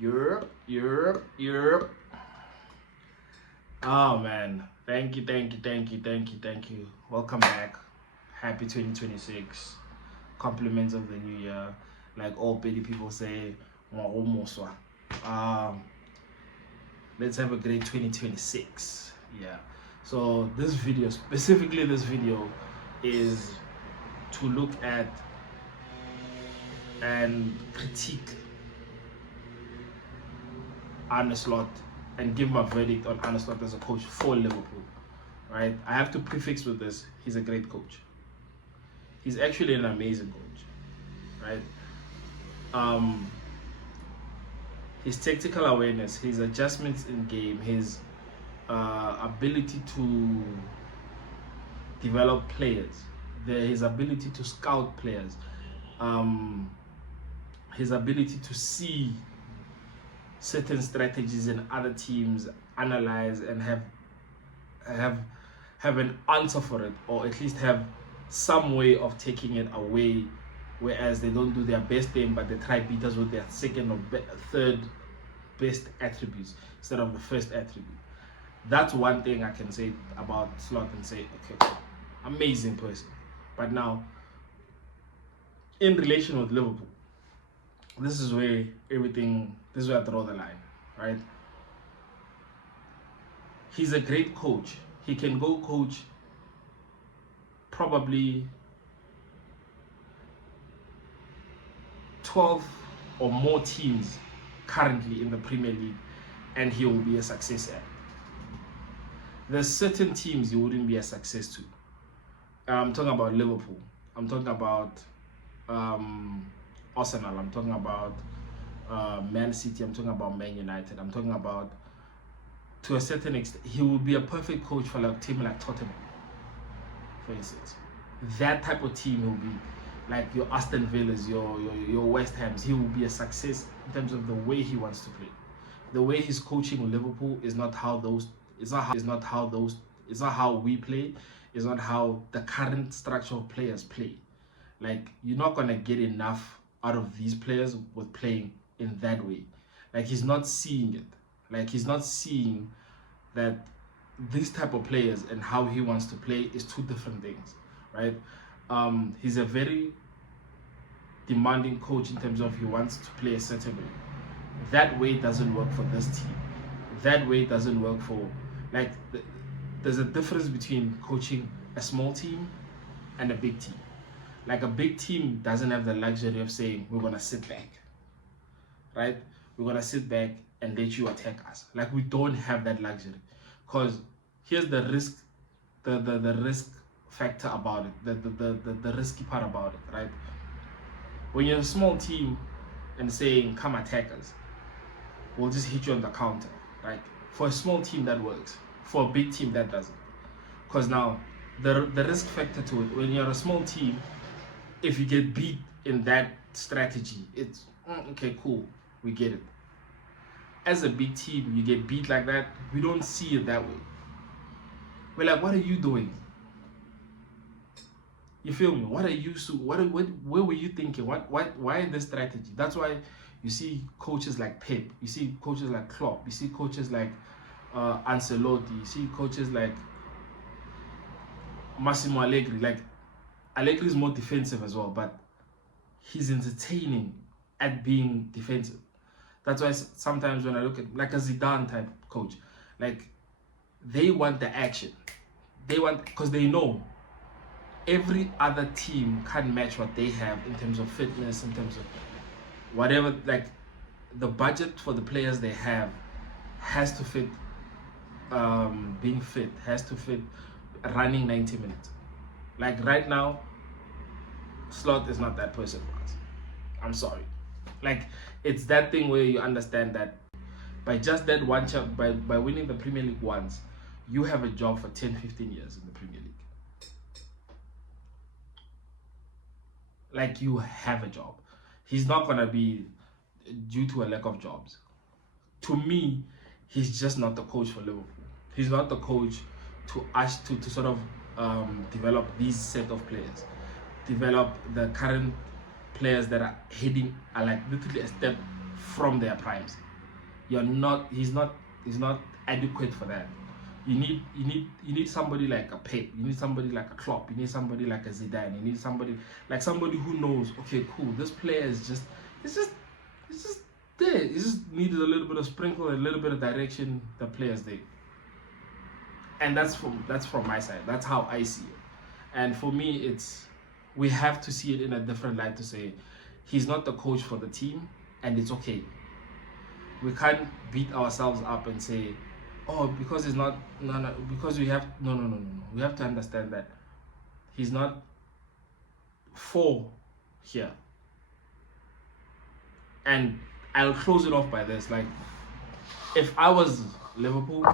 Europe. Oh man, thank you. Welcome back. Happy 2026. Compliments of the new year. Like all petty people say, let's have a great 2026. Yeah. So this video, specifically this video, is to look at and critique Arne Slot and give my verdict on Arne Slot as a coach for Liverpool. Right? I have to prefix with this: he's a great coach. He's actually an amazing coach. Right? His tactical awareness, his adjustments in game, his ability to develop players, his ability to scout players, his ability to see certain strategies in other teams, analyze and have an answer for it, or at least have some way of taking it away, whereas they don't do their best thing but they try beat us with their second or third best attributes instead of the first attribute. That's one thing I can say about Slot and say, okay, amazing person. But now, in relation with Liverpool, this is where I draw the line, right? He's a great coach. He can go coach probably 12 or more teams currently in the Premier League, and he will be a success at. There's certain teams he wouldn't be a success to. I'm talking about Liverpool. I'm talking about Arsenal. I'm talking about Man City. I'm talking about Man United. I'm talking about, to a certain extent, he will be a perfect coach for a team like Tottenham, for instance. That type of team will be like your Aston Villas, your West Hams. He will be a success in terms of the way he wants to play. The way he's coaching Liverpool is not how we play. It's not how the current structure of players play. Like, you're not gonna get enough out of these players with playing in that way. Like, he's not seeing it. Like, he's not seeing that this type of players and how he wants to play is two different things, right? He's a very demanding coach in terms of he wants to play a certain way. That way doesn't work for this team. That way doesn't work for, like, there's a difference between coaching a small team and a big team. Like, a big team doesn't have the luxury of saying, we're going to sit back, right? We're going to sit back and let you attack us. Like, we don't have that luxury. Because here's the risk, the risk factor about it, the risky part about it, right? When you're a small team and saying, come attack us, we'll just hit you on the counter, right? For a small team, that works. For a big team, that doesn't. Because now, the risk factor to it, when you're a small team, if you get beat in that strategy, it's okay, cool, we get it. As a big team, you get beat like that, we don't see it that way. We're like, what are you doing? You feel me? What are you? Where were you thinking? Why this strategy? That's why you see coaches like Pep, you see coaches like Klopp, you see coaches like Ancelotti, you see coaches like Massimo Allegri. Like, Allegri is more defensive as well, but he's entertaining at being defensive. That's why sometimes when I look at like a Zidane type coach, like, they want the action. They want, because they know every other team can't match what they have in terms of fitness, in terms of whatever. Like, the budget for the players they have has to fit being fit, has to fit running 90 minutes. Like, right now, Slot is not that person for us. I'm sorry. Like, it's that thing where you understand that by just that one chance, by winning the Premier League once, you have a job for 10, 15 years in the Premier League. Like, you have a job. He's not going to be due to a lack of jobs. To me, he's just not the coach for Liverpool. He's not the coach to us to sort of develop these set of players, develop the current players that are like literally a step from their primes. He's not adequate for that. You need somebody like a Pep. You need somebody like a Klopp. You need somebody like a Zidane. You need somebody who knows. Okay, cool. This player is just it's just there. It just needed a little bit of sprinkle, a little bit of direction. The player's there, and that's from my side. That's how I see it. And for me, we have to see it in a different light to say he's not the coach for the team, and it's okay. We can't beat ourselves up and say, oh, because he's not, no, because we have, no. We have to understand that he's not for here. And I'll close it off by this. Like, if I was Liverpool,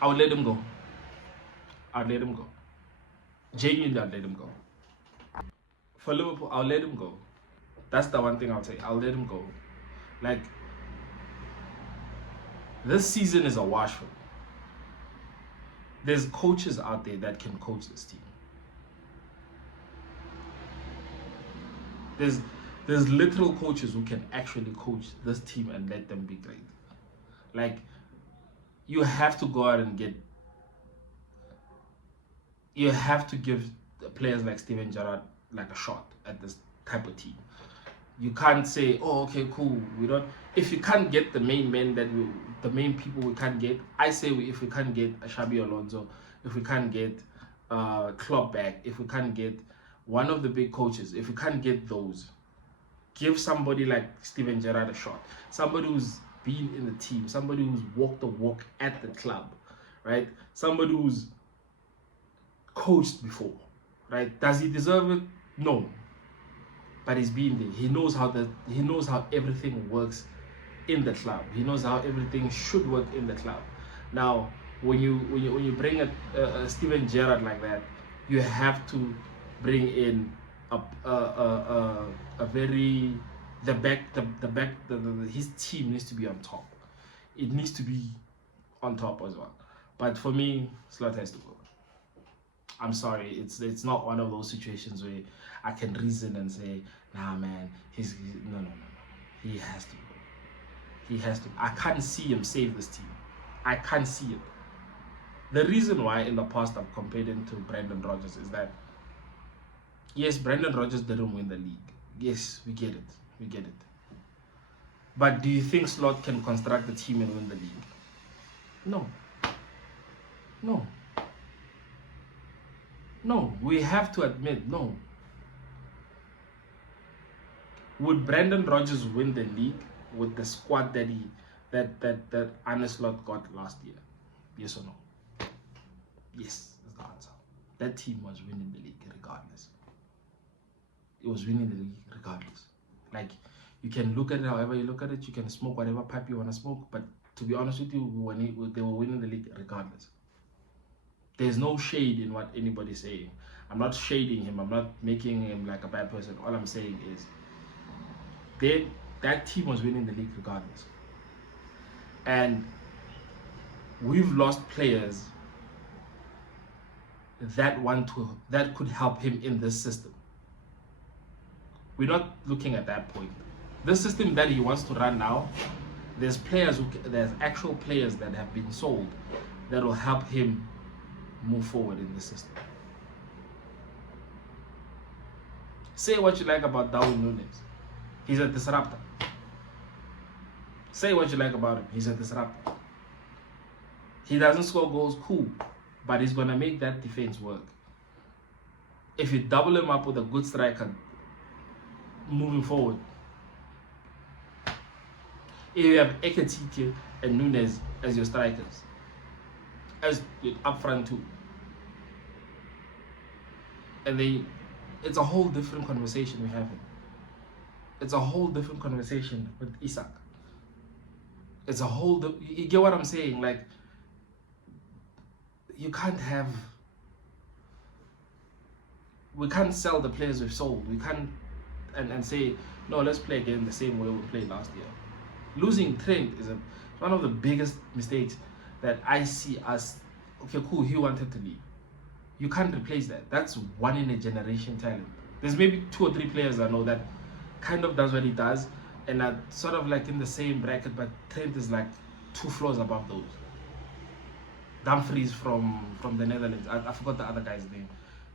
I would let him go. I'd let him go. Genuinely, I'd let him go. For Liverpool, I'll let him go. That's the one thing I'll say. I'll let him go. Like, this season is a wash for me. There's coaches out there that can coach this team. There's literal coaches who can actually coach this team and let them be great. Like, you have to go out and you have to give players like Steven Gerrard like a shot at this type of team. You can't say, oh, okay, cool. We don't. If you can't get the main men the main people we can't get. I say if we can't get Xabi Alonso, if we can't get Klopp back, if we can't get one of the big coaches, if we can't get those, give somebody like Steven Gerrard a shot. Somebody who's been in the team, somebody who's walked the walk at the club, right? Somebody who's coached before, right? Does he deserve it? No. But he's been there. He knows how everything works in the club. He knows how everything should work in the club. Now, when you bring a Steven Gerrard like that, you have to bring in his team needs to be on top. It needs to be on top as well. But for me, Slot has to go. I'm sorry, it's not one of those situations where I can reason and say, nah, man, no. He has to go. He has to. I can't see him save this team. I can't see it. The reason why in the past I've compared him to Brendan Rodgers is that, yes, Brendan Rodgers didn't win the league. Yes, we get it. But do you think Slot can construct the team and win the league? No, we have to admit, no. Would Brendan Rodgers win the league with the squad that Arne Slot got last year? Yes or no? Yes is the answer. That team was winning the league regardless. It was winning the league regardless. Like, you can look at it however you look at it. You can smoke whatever pipe you want to smoke. But to be honest with you, they were winning the league regardless. There's no shade in what anybody's saying. I'm not shading him. I'm not making him like a bad person. All I'm saying is that team was winning the league regardless. And we've lost players that could help him in this system. We're not looking at that point. The system that he wants to run now, there's actual players that have been sold that will help him move forward in the system. Say what you like about Darwin Núñez. He's a disruptor. Say what you like about him. He's a disruptor. He doesn't score goals, cool, but he's going to make that defense work. If you double him up with a good striker moving forward, if you have Ekitike and Núñez as your strikers, as up front too, and it's a whole different conversation we're having. It's a whole different conversation with Isak. It's a whole you get what I'm saying? Like, we can't sell the players we've sold. We can't and say, no, let's play again the same way we played last year. Losing Trent is one of the biggest mistakes that I see us. Okay, cool, he wanted to leave. You can't replace that. That's one in a generation talent. There's maybe 2 or 3 players I know that kind of does what he does, and are sort of like in the same bracket, but Trent is like 2 floors above those. Dumfries from the Netherlands. I forgot the other guy's name.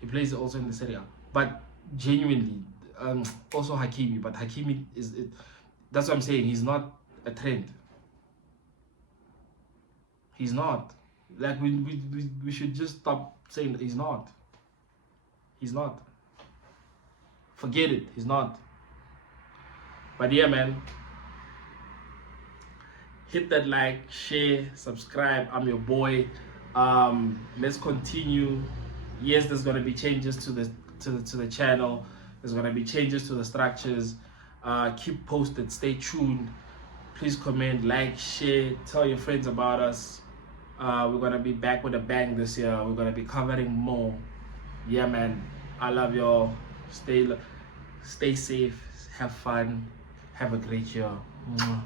He plays also in the Serie A. But genuinely, also Hakimi. But Hakimi is it. That's what I'm saying. He's not a Trent. He's not. Like we should just stop saying he's not. He's not. Forget it. He's not. But yeah, man. Hit that like, share, subscribe. I'm your boy. Let's continue. Yes, there's gonna be changes to the channel. There's gonna be changes to the structures. Keep posted. Stay tuned. Please comment, like, share, tell your friends about us. We're gonna be back with a bang this year. We're gonna be covering more. Yeah, man. I love y'all. Stay safe. Have fun. Have a great year. Mwah.